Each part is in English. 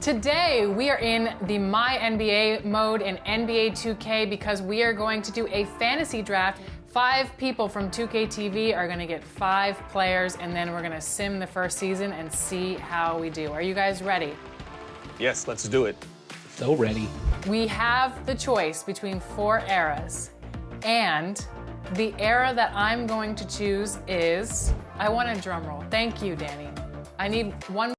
Today, we are in the My NBA mode in NBA 2K because we are going to do a fantasy draft. 5 people from 2K TV are going to get 5 players, and then we're going to sim the first season and see how we do. Are you guys ready? Yes, let's do it. So ready. We have the choice between 4 eras, and the era that I'm going to choose is... I want a drum roll. Thank you, Danny. I need one.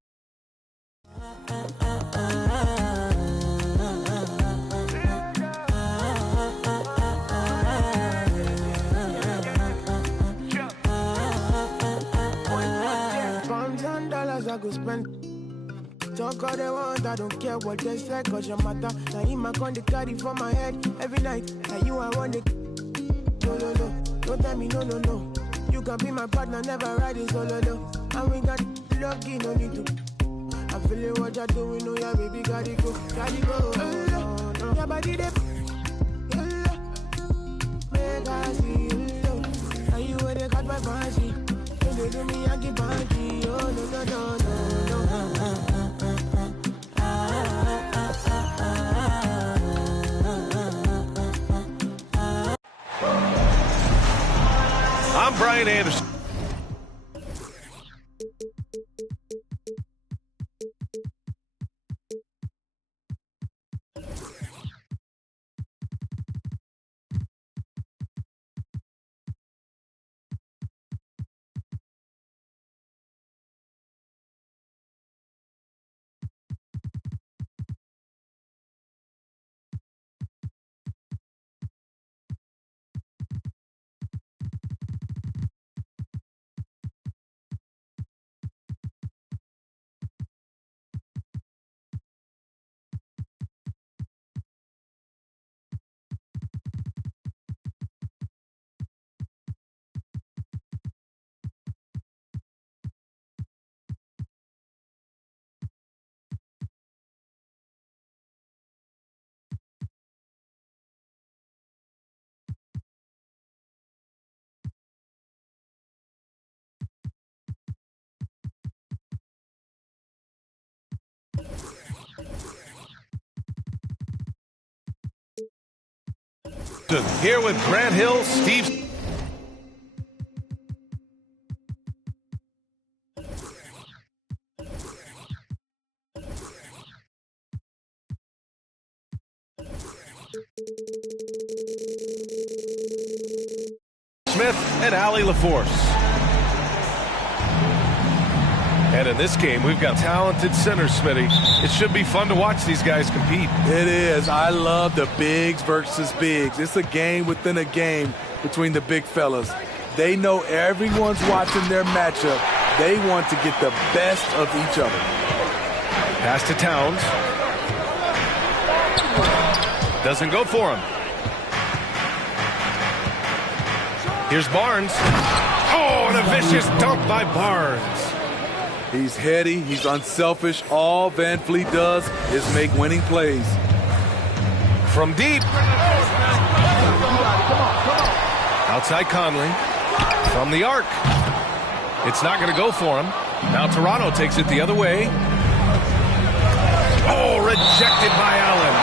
I go spend. Talk all they want, I don't care what they say, cause your matter. Now in my con the carry for my head every night. Now you I want it. No, no, no. Don't tell me no, no, no. You can be my partner, never riding solo, no. And we got lucky, no need to. I'm feeling what you're doing, no, yeah, baby, gotta go, gotta go. Oh, no. Your body, they make I see you. Now you where they got my fancy. They do me, I keep on key. Oh, no, no, no, no, I'm Brian Anderson. Here with Grant Hill, Steve. Smith and Allie LaForce. And in this game, we've got talented centers, Smitty. It should be fun to watch these guys compete. It is. I love the bigs versus bigs. It's a game within a game between the big fellas. They know everyone's watching their matchup. They want to get the best of each other. Pass to Towns. Doesn't go for him. Here's Barnes. Oh, and a vicious dunk by Barnes. He's heady, he's unselfish. All Van Fleet does is make winning plays. From deep. Outside Conley. From the arc. It's not going to go for him. Now Toronto takes it the other way. Oh, rejected by Allen.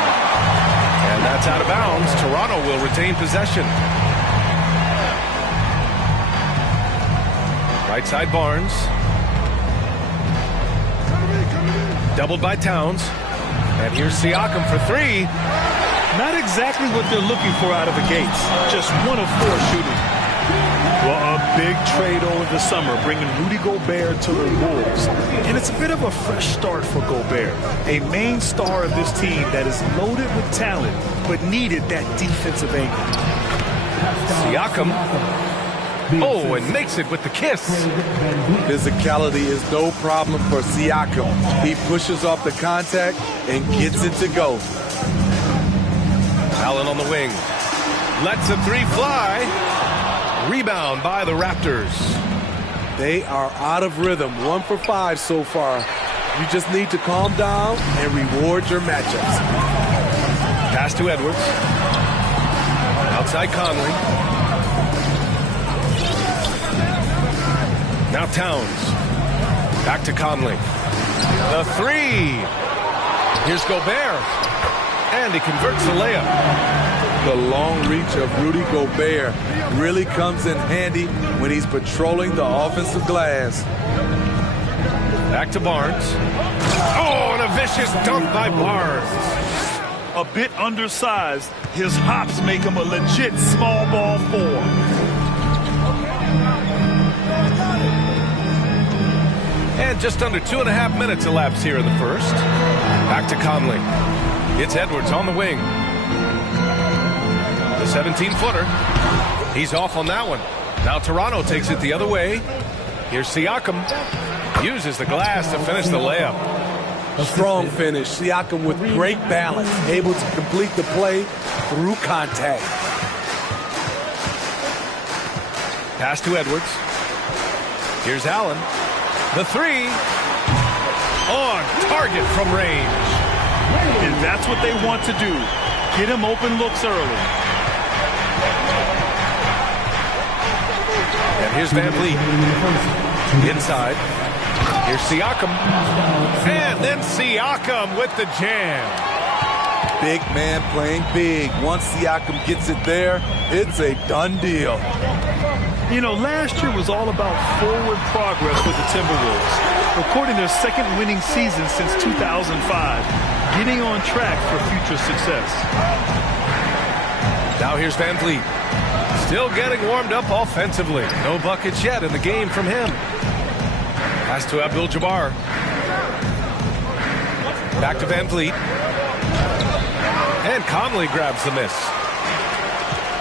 And that's out of bounds. Toronto will retain possession. Right side Barnes. Doubled by Towns. And here's Siakam for 3. Not exactly what they're looking for out of the gates. Just 1 of 4 shooting. Well, a big trade over the summer, bringing Rudy Gobert to the Wolves. And it's a bit of a fresh start for Gobert, a main star of this team that is loaded with talent, but needed that defensive anchor. Siakam. Oh, and makes it with the kiss. Physicality is no problem for Siakam. He pushes off the contact and gets it to go. Allen on the wing. Lets a 3 fly. Rebound by the Raptors. They are out of rhythm. 1 for 5 so far. You just need to calm down and reward your matchups. Pass to Edwards. Outside Conley. Now Towns. Back to Conley. The 3. Here's Gobert. And he converts the layup. The long reach of Rudy Gobert really comes in handy when he's patrolling the offensive glass. Back to Barnes. Oh, and a vicious dunk by Barnes. A bit undersized, his hops make him a legit small ball four. And just under 2.5 minutes elapsed here in the first. Back to Conley. It's Edwards on the wing. The 17-footer. He's off on that one. Now Toronto takes it the other way. Here's Siakam. Uses the glass to finish the layup. A strong finish. Siakam with great balance, able to complete the play through contact. Pass to Edwards. Here's Allen. The three. On target from range. And that's what they want to do. Get him open looks early. And here's Van Vliet. Inside. Here's Siakam. And then Siakam with the jam. Big man playing big. Once Siakam gets it there, it's a done deal. You know, last year was all about forward progress with the Timberwolves, recording their second winning season since 2005, getting on track for future success. Now here's Van Vliet. Still getting warmed up offensively. No buckets yet in the game from him. Pass to Abdul-Jabbar. Back to Van Vliet. And Conley grabs the miss.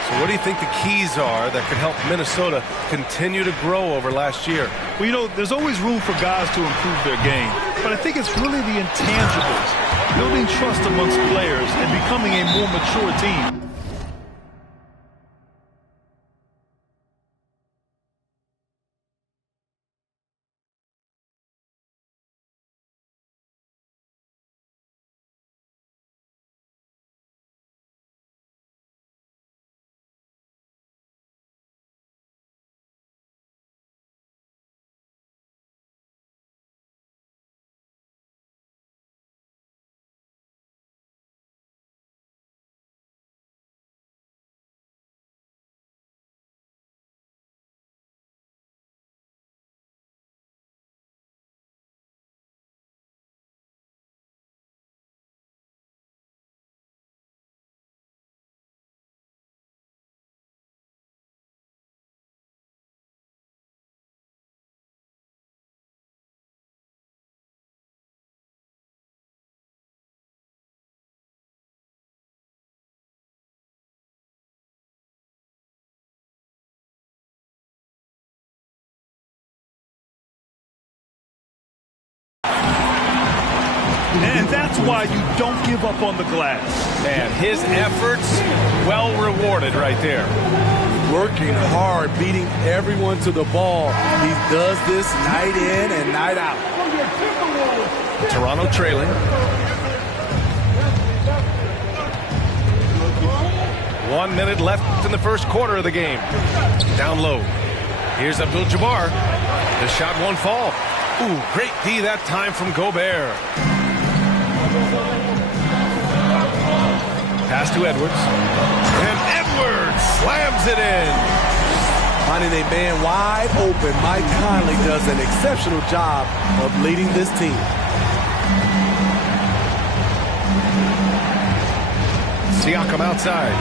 So what do you think the keys are that could help Minnesota continue to grow over last year? Well, you know, there's always room for guys to improve their game. But I think it's really the intangibles, building trust amongst players and becoming a more mature team. And that's why you don't give up on the glass. Man, his efforts well rewarded right there. Working hard, beating everyone to the ball. He does this night in and night out. Toronto trailing. 1 minute left in the first quarter of the game. Down low. Here's Abdul-Jabbar. The shot won't fall. Ooh, great D that time from Gobert. Pass to Edwards. And Edwards slams it in. Finding a man wide open, Mike Conley does an exceptional job of leading this team. Siakam outside.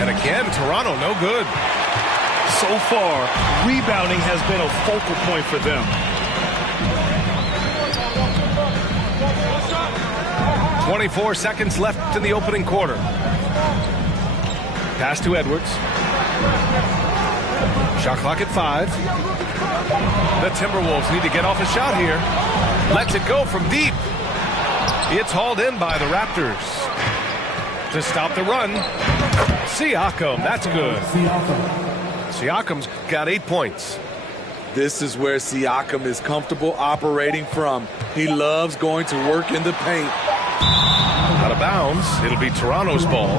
And again, Toronto no good. So far, rebounding has been a focal point for them. .24 seconds left in the opening quarter. Pass to Edwards. Shot clock at 5. The Timberwolves need to get off a shot here. Lets it go from deep. It's hauled in by the Raptors. To stop the run, Siakam, that's good. Siakam's got 8 points. This is where Siakam is comfortable operating from. He loves going to work in the paint. Out of bounds, it'll be Toronto's ball.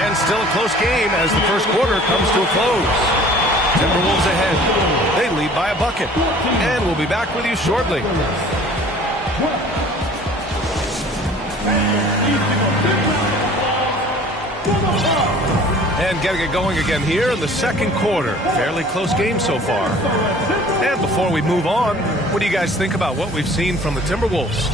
And still a close game as the first quarter comes to a close. Timberwolves ahead. They lead by a bucket. And we'll be back with you shortly. And getting it going again here in the second quarter. Fairly close game so far. And before we move on, what do you guys think about what we've seen from the Timberwolves?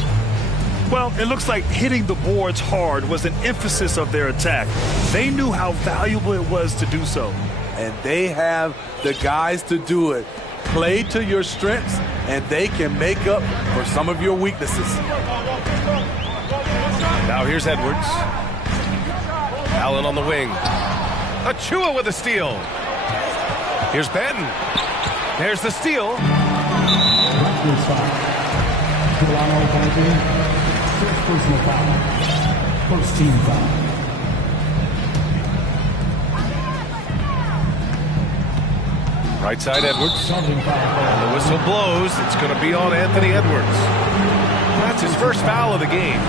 Well, it looks like hitting the boards hard was an emphasis of their attack. They knew how valuable it was to do so. And they have the guys to do it. Play to your strengths, and they can make up for some of your weaknesses. Now here's Edwards. Allen on the wing. Achua with a steal. Here's Benton. There's the steal. First personal foul. First team foul. Right side Edwards. And the whistle blows. It's going to be on Anthony Edwards. That's his first foul of the game.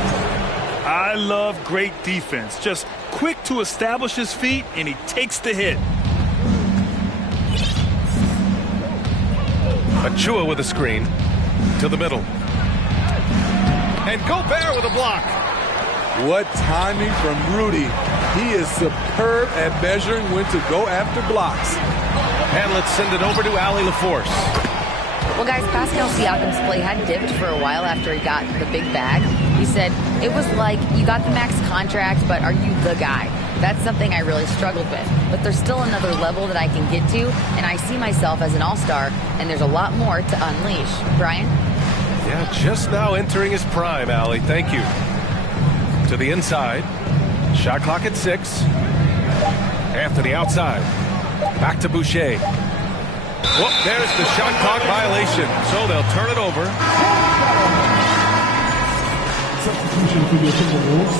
I love great defense. Just quick to establish his feet, and he takes the hit. Achua with a screen to the middle. And Gobert with a block. What timing from Rudy. He is superb at measuring when to go after blocks. And let's send it over to Allie LaForce. Well, guys, Pascal Siakam's play had dipped for a while after he got the big bag. He said, it was like, you got the max contract, but are you the guy? That's something I really struggled with. But there's still another level that I can get to, and I see myself as an all-star, and there's a lot more to unleash. Brian? Yeah, just now entering his prime, Allie. Thank you. To the inside. Shot clock at 6. Anthony outside. Back to Boucher. Whoop, there's the shot clock violation. So they'll turn it over. Substitution for the Timberwolves.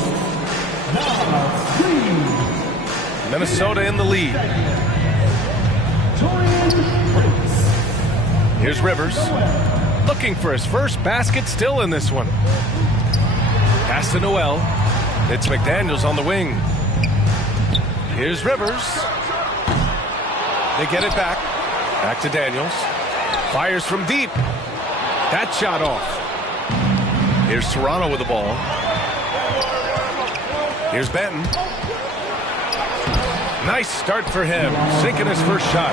Minnesota in the lead. Here's Rivers. Looking for his first basket still in this one. Pass to Noel. It's McDaniels on the wing. Here's Rivers. They get it back. Back to Daniels. Fires from deep. That shot off. Here's Toronto with the ball. Here's Benton. Nice start for him. Sinking his first shot.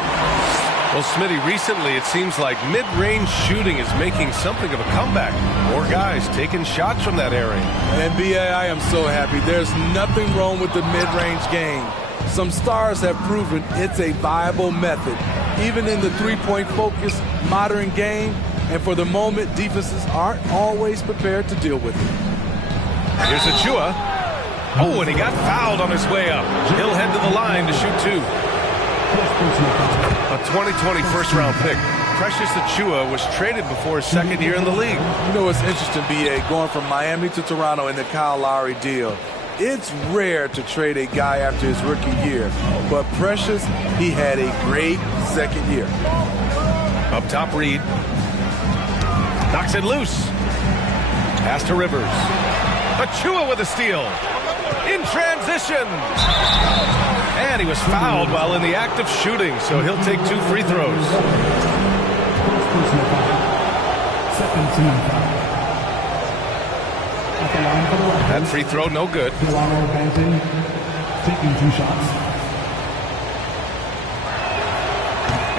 Well, Smitty, recently it seems like mid-range shooting is making something of a comeback. More guys taking shots from that area. NBA, I am so happy. There's nothing wrong with the mid-range game. Some stars have proven it's a viable method, even in the three-point focused modern game. And for the moment, defenses aren't always prepared to deal with it. Here's Achua. Oh, and he got fouled on his way up. He'll head to the line to shoot 2. A 2020 first-round pick. Precious Achua was traded before his second year in the league. You know what's interesting, B.A., going from Miami to Toronto in the Kyle Lowry deal. It's rare to trade a guy after his rookie year. But Precious, he had a great second year. Up top, Reed. Knocks it loose. Pass to Rivers. Achua with a steal. In transition. And he was fouled while in the act of shooting, so he'll take 2 free throws. Second team foul. At the line for the Raptors. That free throw, no good. Toronto Benton taking 2 shots.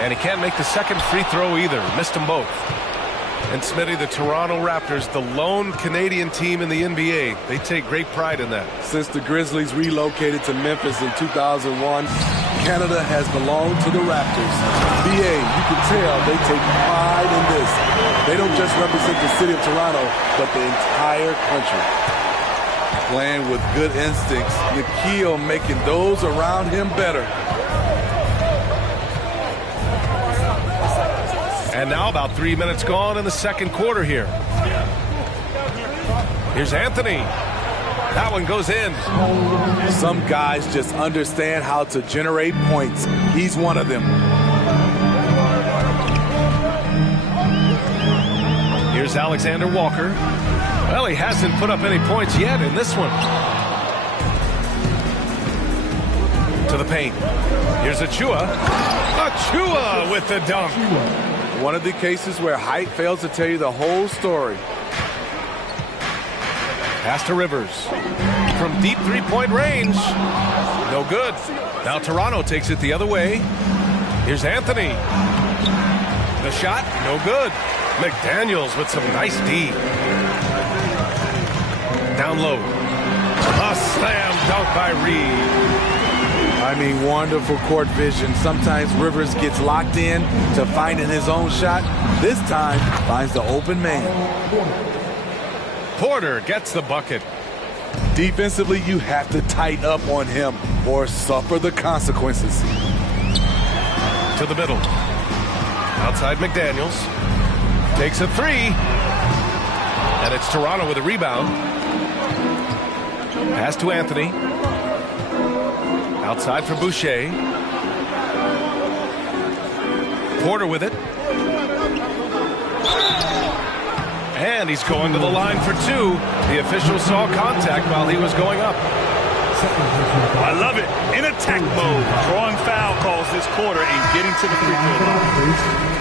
And he can't make the second free throw either. Missed them both. And Smitty, the Toronto Raptors, the lone Canadian team in the NBA. They take great pride in that. Since the Grizzlies relocated to Memphis in 2001, Canada has belonged to the Raptors. BA, you can tell they take pride in this. They don't just represent the city of Toronto, but the entire country. Playing with good instincts, Nikhil making those around him better. And now about 3 minutes gone in the second quarter here. Here's Anthony. That one goes in. Some guys just understand how to generate points. He's one of them. Here's Alexander Walker. Well, he hasn't put up any points yet in this one. To the paint. Here's Achua. Achua with the dunk. One of the cases where height fails to tell you the whole story. Pass to Rivers. From deep three-point range. No good. Now Toronto takes it the other way. Here's Anthony. The shot, no good. McDaniels with some nice D. Down low. A slam dunk by Reed. I mean, wonderful court vision. Sometimes Rivers gets locked in to finding his own shot. This time, finds the open man. Porter gets the bucket. Defensively, you have to tighten up on him or suffer the consequences. To the middle. Outside McDaniels. Takes a three. And it's Toronto with a rebound. Pass to Anthony. Outside for Boucher. Porter with it. And he's going to the line for two. The official saw contact while he was going up. I love it. In attack mode. Drawing foul calls this quarter and getting to the free throw line.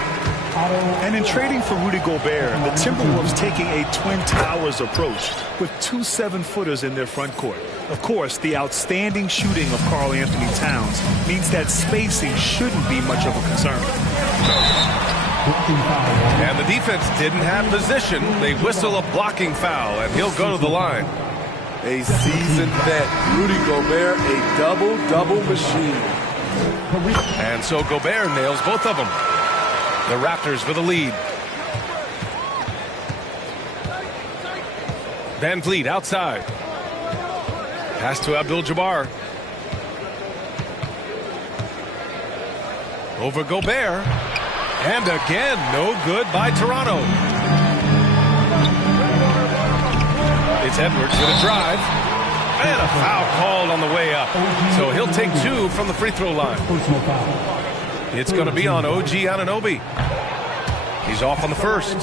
And in trading for Rudy Gobert, the Timberwolves taking a Twin Towers approach with two 7-footers in their front court. Of course, the outstanding shooting of Karl Anthony Towns means that spacing shouldn't be much of a concern. And the defense didn't have position. They whistle a blocking foul, and he'll go to the line. A seasoned vet, Rudy Gobert, a double-double machine. And so Gobert nails both of them. The Raptors with a lead. Van Vliet outside. Pass to Abdul-Jabbar. Over Gobert. And again, no good by Toronto. It's Edwards with a drive. And a foul called on the way up. So he'll take two from the free throw line. It's going to be on OG Anunoby. He's off on the first.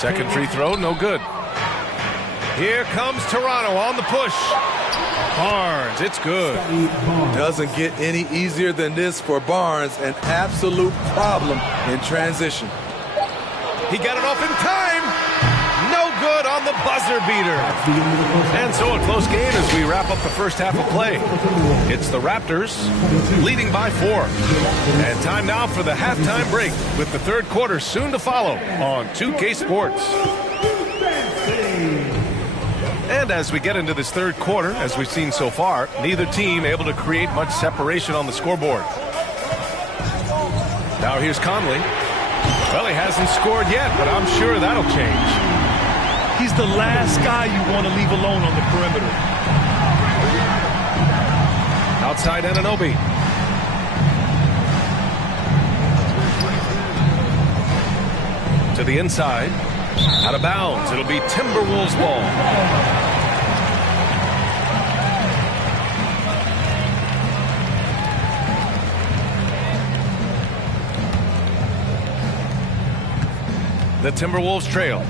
Second free throw, no good. Here comes Toronto on the push. Barnes, it's good. Doesn't get any easier than this for Barnes. An absolute problem in transition. He got it off in time. No good on the buzzer beater. And so a close game as we wrap up the first half of play. It's the Raptors leading by 4. And time now for the halftime break with the third quarter soon to follow on 2K Sports. And as we get into this third quarter, as we've seen so far, neither team able to create much separation on the scoreboard. Now here's Conley. Well, he hasn't scored yet, but I'm sure that'll change. He's the last guy you want to leave alone on the perimeter. Outside Anunoby. To the inside. Out of bounds. It'll be Timberwolves ball. The Timberwolves trail.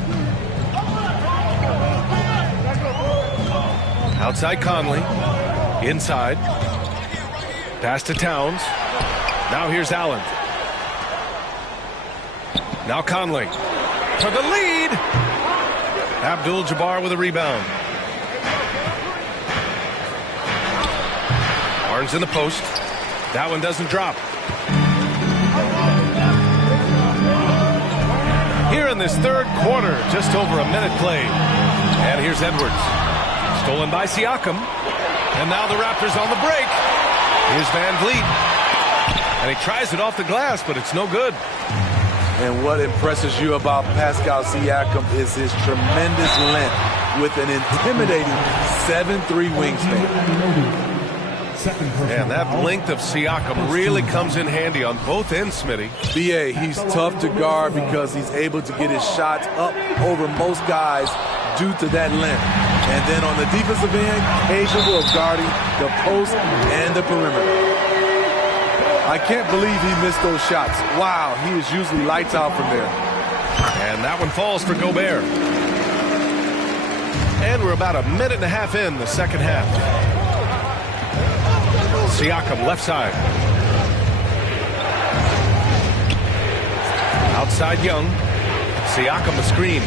Outside Conley. Inside. Pass to Towns. Now here's Allen. Now Conley. For the lead. Abdul-Jabbar with a rebound. Barnes in the post. That one doesn't drop. Here in this third quarter, just over a minute played. And here's Edwards. Stolen by Siakam. And now the Raptors on the break. Here's Van Vliet. And he tries it off the glass, but it's no good. And what impresses you about Pascal Siakam is his tremendous length with an intimidating 7'3" wingspan. And that length of Siakam really comes in handy on both ends, Smitty. BA, he's tough to guard because he's able to get his shots up over most guys due to that length. And then on the defensive end, capable of guarding the post and the perimeter. I can't believe he missed those shots. Wow, he is usually lights out from there. And that one falls for Gobert. And we're about a minute and a half in the second half. Siakam left side. Outside Young. Siakam the screen.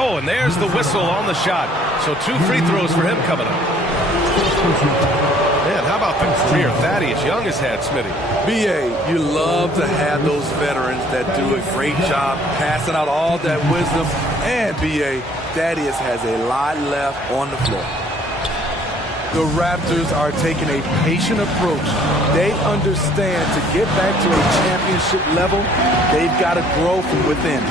Oh, and there's the whistle on the shot. So 2 free throws for him coming up. Man, how about the career Thaddeus Young has had, Smitty? B.A., you love to have those veterans that do a great job passing out all that wisdom. And, B.A., Thaddeus has a lot left on the floor. The Raptors are taking a patient approach. They understand to get back to a championship level, they've got to grow from within.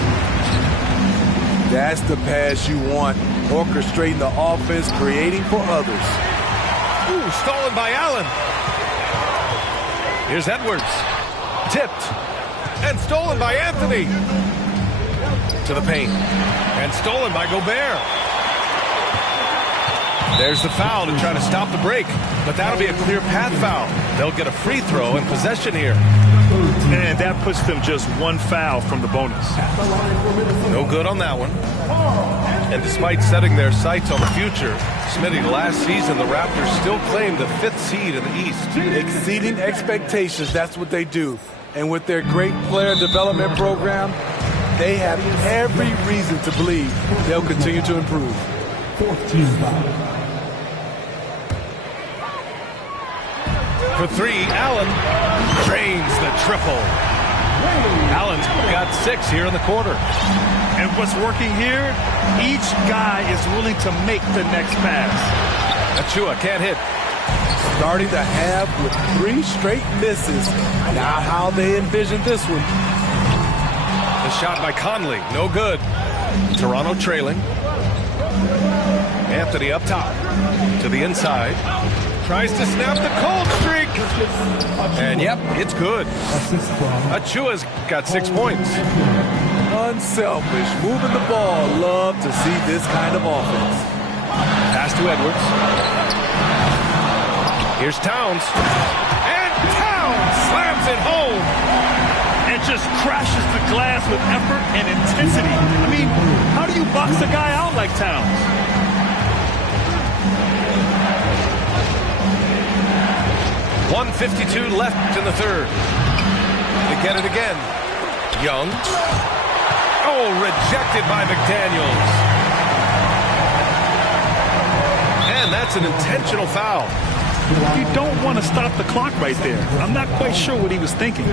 That's the pass you want, orchestrating the offense, creating for others. Ooh, stolen by Allen. Here's Edwards. Tipped. And stolen by Anthony. To the paint. And stolen by Gobert. There's the foul to try to stop the break. But that'll be a clear path foul. They'll get a free throw in possession here. And that puts them just 1 foul from the bonus. No good on that one. And despite setting their sights on the future, Smitty, last season the Raptors still claimed the 5th seed in the East. Exceeding expectations, that's what they do. And with their great player development program, they have every reason to believe they'll continue to improve. 14 foul. For 3, Allen drains the triple. Allen's got 6 here in the quarter. And what's working here, each guy is willing to make the next pass. Achua can't hit. Starting the half with 3 straight misses. Now how they envision this one. The shot by Conley, no good. Toronto trailing. Anthony up top to the inside. Tries to snap the cold streak. And yep, it's good. Achua's got 6 points. Unselfish, moving the ball. Love to see this kind of offense. Pass to Edwards. Here's Towns. And Towns slams it home. And just crashes the glass with effort and intensity. I mean, how do you box a guy out like Towns? 1:52 left in the third. They get it again. Young. Oh, rejected by McDaniels. And that's an intentional foul. You don't want to stop the clock right there. I'm not quite sure what he was thinking.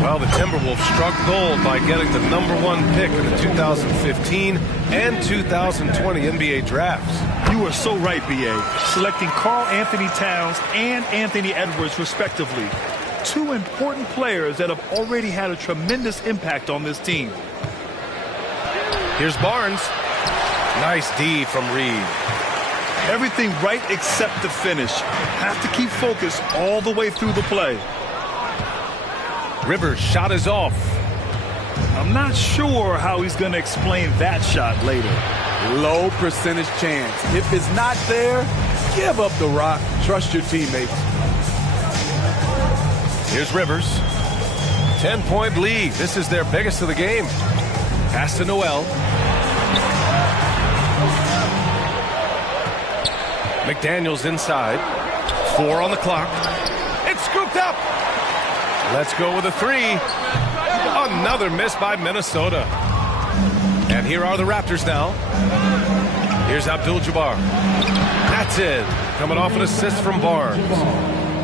Well, the Timberwolves struck gold by getting the #1 pick in the 2015 and 2020 NBA drafts. You are so right, B.A. Selecting Karl Anthony Towns and Anthony Edwards, respectively. 2 important players that have already had a tremendous impact on this team. Here's Barnes. Nice D from Reed. Everything right except the finish. Have to keep focused all the way through the play. Rivers' shot is off. I'm not sure how he's going to explain that shot later. Low percentage chance. If it's not there, give up the rock. Trust your teammates. Here's Rivers. 10-point lead. This is their biggest of the game. Pass to Noel. McDaniels inside. 4 on the clock. It's scooped up. Let's go with a 3. Another miss by Minnesota. And here are the Raptors now. Here's Abdul-Jabbar. That's it. Coming off an assist from Barnes.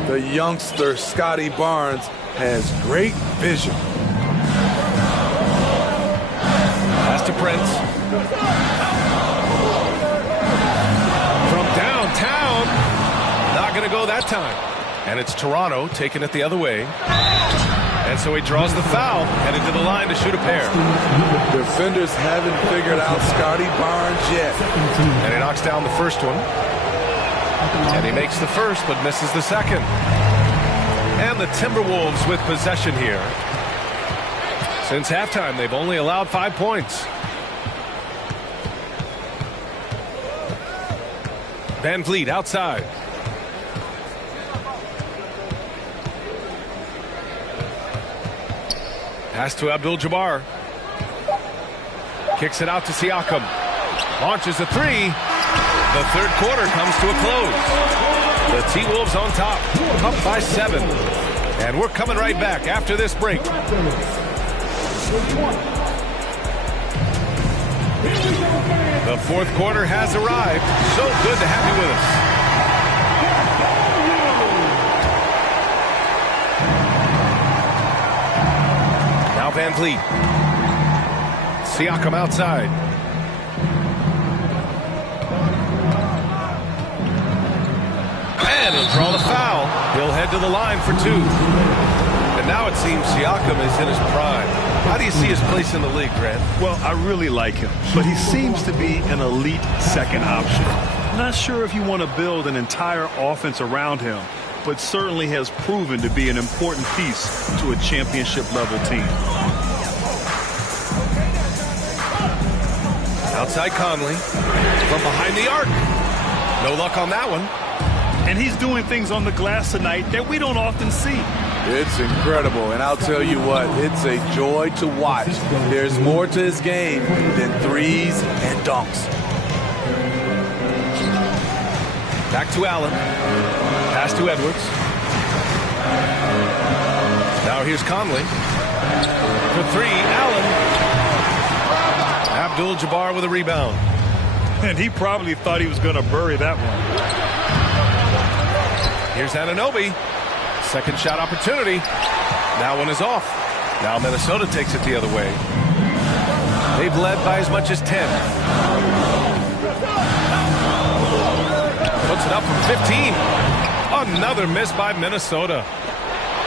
The youngster, Scotty Barnes, has great vision. Pass to Prince. From downtown. Not going to go that time. And it's Toronto taking it the other way. And so he draws the foul, headed to the line to shoot a pair. Defenders haven't figured out Scotty Barnes yet. And he knocks down the first one. And he makes the first, but misses the second. And the Timberwolves with possession here. Since halftime, they've only allowed 5 points. Van Vliet outside. Pass to Abdul-Jabbar. Kicks it out to Siakam. Launches a 3. The third quarter comes to a close. The T-Wolves on top, up by 7. And we're coming right back after this break. The fourth quarter has arrived. So good to have you with us. Now Van Vliet. Siakam outside. And he'll draw the foul. He'll head to the line for two. And now it seems Siakam is in his prime. How do you see his place in the league, Grant? Well, I really like him, but he seems to be an elite second option. Not sure if you want to build an entire offense around him, but certainly has proven to be an important piece to a championship-level team. Outside Conley. From behind the arc. No luck on that one. And he's doing things on the glass tonight that we don't often see. It's incredible, and I'll tell you what, it's a joy to watch. There's more to his game than threes and dunks. Back to Allen. Pass to Edwards. Now here's Conley. For three, Allen. Abdul-Jabbar with a rebound. And he probably thought he was going to bury that one. Here's Anunoby. Second shot opportunity. That one is off. Now Minnesota takes it the other way. They've led by as much as 10. Puts it up from 15. Another miss by Minnesota.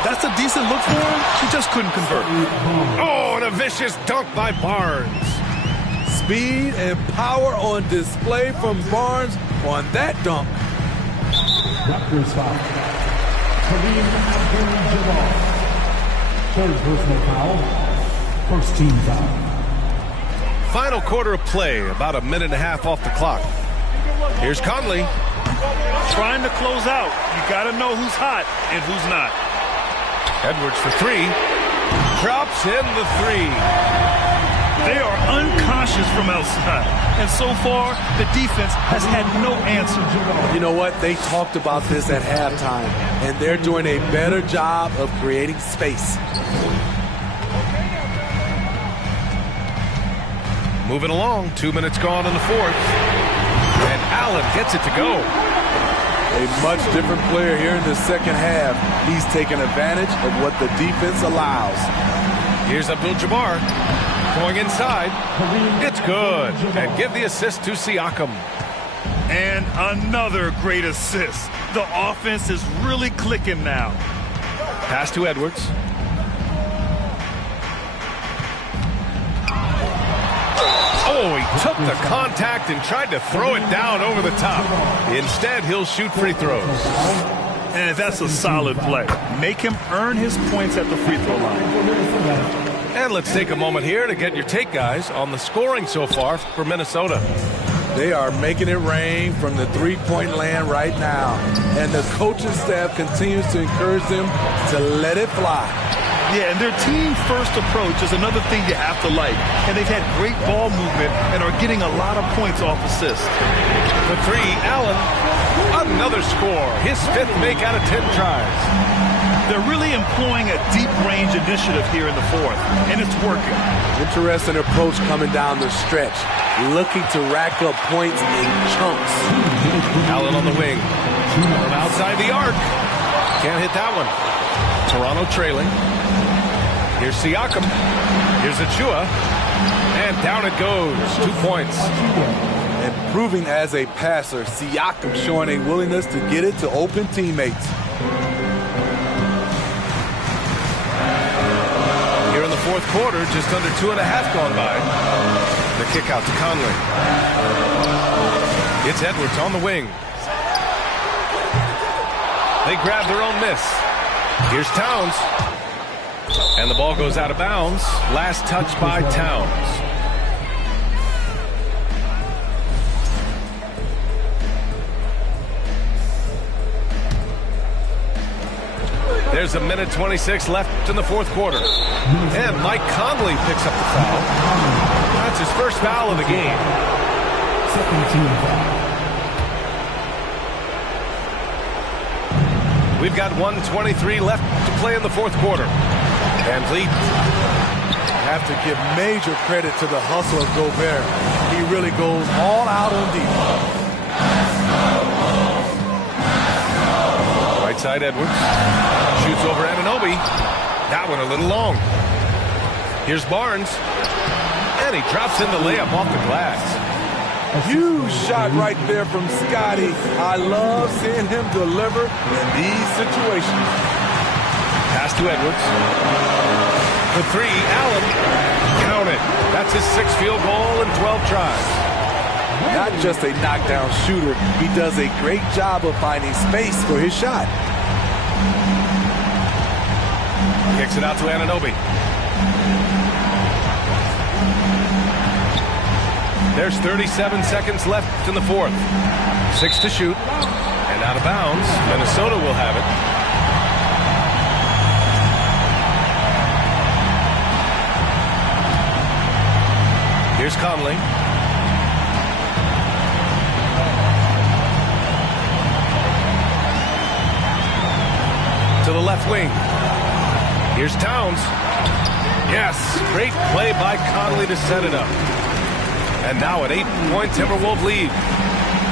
That's a decent look for him. He just couldn't convert. Oh, and a vicious dunk by Barnes. Speed and power on display from Barnes on that dunk. Raptors foul. Kareem Abdul-Jabbar. Third personal foul. First team foul. Final quarter of play, about a minute and a half off the clock. Here's Conley. Trying to close out. You got to know who's hot and who's not. Edwards for three. Drops in the three. They are unconscious from outside. And so far, the defense has had no answer. You know what? They talked about this at halftime, and they're doing a better job of creating space. Moving along, 2 minutes gone in the fourth. And Allen gets it to go. A much different player here in the second half. He's taking advantage of what the defense allows. Here's Abdul-Jabbar. Going inside. It's good. And give the assist to Siakam. And another great assist. The offense is really clicking now. Pass to Edwards. Oh, he took the contact and tried to throw it down over the top. Instead, he'll shoot free throws. And that's a solid play. Make him earn his points at the free throw line. And let's take a moment here to get your take, guys, on the scoring so far for Minnesota. They are making it rain from the three-point land right now. And the coaching staff continues to encourage them to let it fly. Yeah, and their team-first approach is another thing you have to like. And they've had great ball movement and are getting a lot of points off assists. For three, Allen. Another score. His fifth make out of 10 tries. They're really employing a deep-range initiative here in the fourth, and it's working. Interesting approach coming down the stretch, looking to rack up points in chunks. Allen on the wing. From outside the arc. Can't hit that one. Toronto trailing. Here's Siakam. Here's Achua. And down it goes. 2 points. Improving as a passer, Siakam showing a willingness to get it to open teammates. Here in the fourth quarter, just under 2.5 gone by. The kick out to Conley. It's Edwards on the wing. They grab their own miss. Here's Towns. And the ball goes out of bounds. Last touch by Towns. There's a minute 26 left in the fourth quarter. And Mike Conley picks up the foul. That's his first foul of the game. Second team foul. We've got 1:23 left to play in the fourth quarter. Van Vliet Have to give major credit to the hustle of Gobert. He really goes all out on defense. Right side Edwards. Shoots over Anunoby. That one a little long. Here's Barnes. And he drops in the layup off the glass. A huge shot right there from Scotty. I love seeing him deliver in these situations. Pass to Edwards. The three, Allen. Count it. That's his 6th field goal in 12 tries. Not just a knockdown shooter, he does a great job of finding space for his shot. Kicks it out to Anunoby. There's 37 seconds left in the 4th. 6 to shoot. And out of bounds. Minnesota will have it. Here's Conley. To the left wing. Here's Towns. Yes, great play by Conley to set it up. And now an 8-point Timberwolves lead.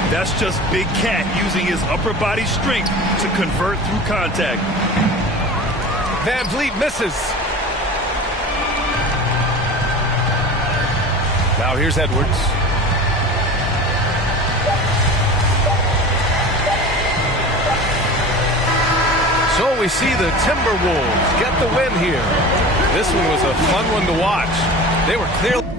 That's just Big Cat using his upper body strength to convert through contact. Van Vliet misses. Now here's Edwards. So we see the Timberwolves get the win here. This one was a fun one to watch. They were clearly...